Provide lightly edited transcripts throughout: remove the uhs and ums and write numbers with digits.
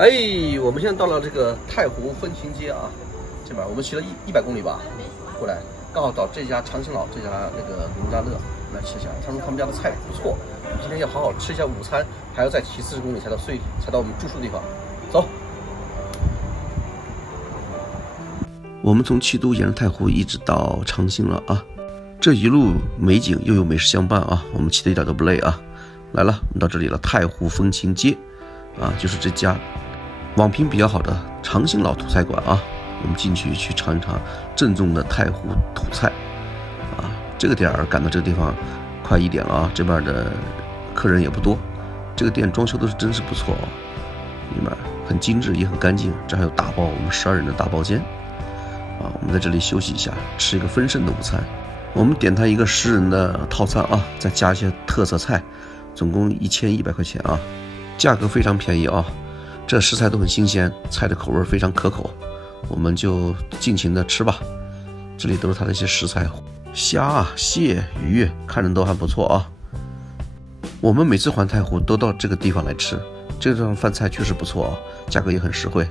哎，我们现在到了这个太湖风情街啊，这边我们骑了100公里吧，过来刚好找这家长兴佬这家那个农家乐来吃一下。他说他们家的菜不错，我们今天要好好吃一下午餐，还要再骑40公里才到我们住宿的地方。走。我们从七都沿着太湖一直到长兴了啊，这一路美景又有美食相伴啊，我们骑的一点都不累啊。来了，我们到这里了，太湖风情街啊，就是这家网评比较好的长兴佬土菜馆啊。我们进去尝一尝正宗的太湖土菜啊。这个点儿赶到这个地方快1点了啊，这边的客人也不多。这个店装修都是真是不错哦，里面很精致也很干净。这还有大包，我们12人的大包间啊。我们在这里休息一下，吃一个丰盛的午餐。我们点它一个10人的套餐啊，再加一些特色菜，总共1100块钱啊，价格非常便宜啊。这食材都很新鲜，菜的口味非常可口，我们就尽情的吃吧。这里都是它的一些食材，虾啊、蟹、鱼，看着都还不错啊。我们每次环太湖都到这个地方来吃，这个地方饭菜确实不错啊，价格也很实惠。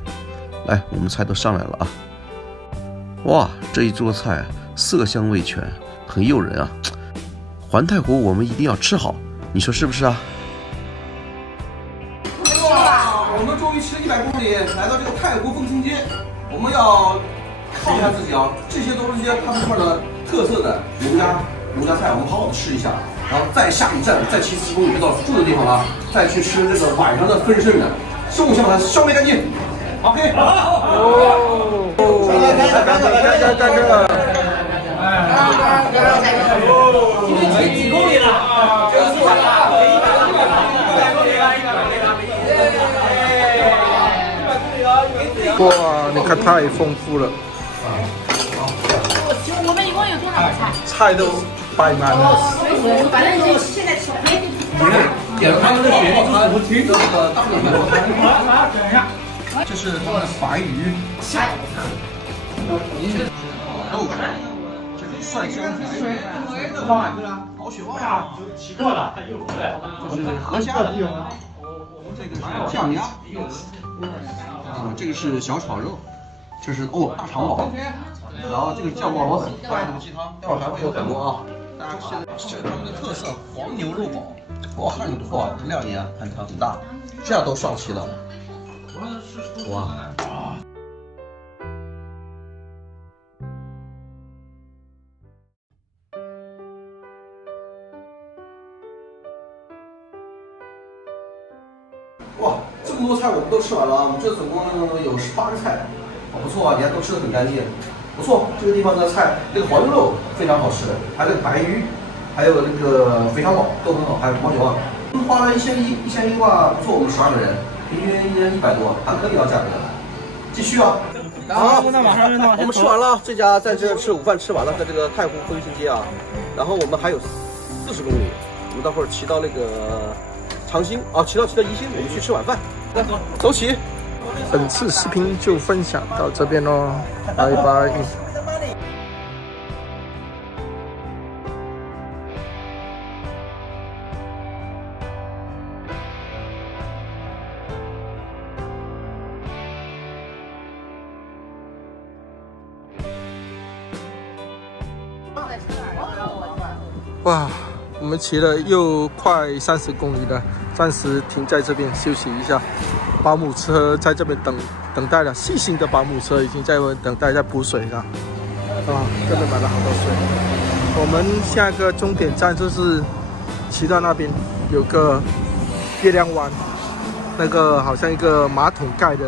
来，我们菜都上来了啊！哇，这一桌菜色香味全，很诱人啊！环太湖我们一定要吃好，你说是不是啊？我们终于骑了100公里，来到这个太湖风情街，我们要考一下自己啊！这些都是一些他们这边的特色的农家菜，我们好好的吃一下，然后再下一站，再骑40公里就到住的地方了，再去吃这个晚上的丰盛的，送香盘消灭干净。OK。哦，干这个。你们骑几公里了？这个是100公里了，100公里了。哇，你看太丰富了。我们一共有多少个菜？菜都摆满了。反正就现在吃。点了他们的水泡汤，这个大米泡汤。这是他们的白鱼，肉串，这个蒜香鱼，毛血旺，骑过了，他又回来。这是河虾的，这个是酱鸭，这个是小炒肉，这是大肠包，然后这个酱爆螺丝，还有这个鸡汤，待会儿还会有很多啊。大家看，这是他们的特色黄牛肉煲，哇，看着不错，量也很大，这样都上齐了。哇！哇，这么多菜我们都吃完了啊！我们这总共有18个菜，不错啊，你看都吃得很干净，不错。这个地方的菜，那个黄牛肉非常好吃，还有那个白鱼，还有那个肥肠煲都很好，还有毛血旺。花了1100的话，不错，我们12个人。平均1人100多，还可以啊，价格。继续啊！好，我们吃完了，这家在这吃午饭吃完了，在这个太湖风情街啊。然后我们还有40公里，我们待会儿骑到那个长兴啊，骑到宜兴，我们去吃晚饭。来，走起！本次视频就分享到这边喽，拜拜。哇，我们骑了又快30公里了，暂时停在这边休息一下。保姆车在这边等待了，细心的保姆车已经在等待在补水了。啊，这边买了好多水。我们下个终点站就是骑到那边有个月亮湾，那个好像一个马桶盖的。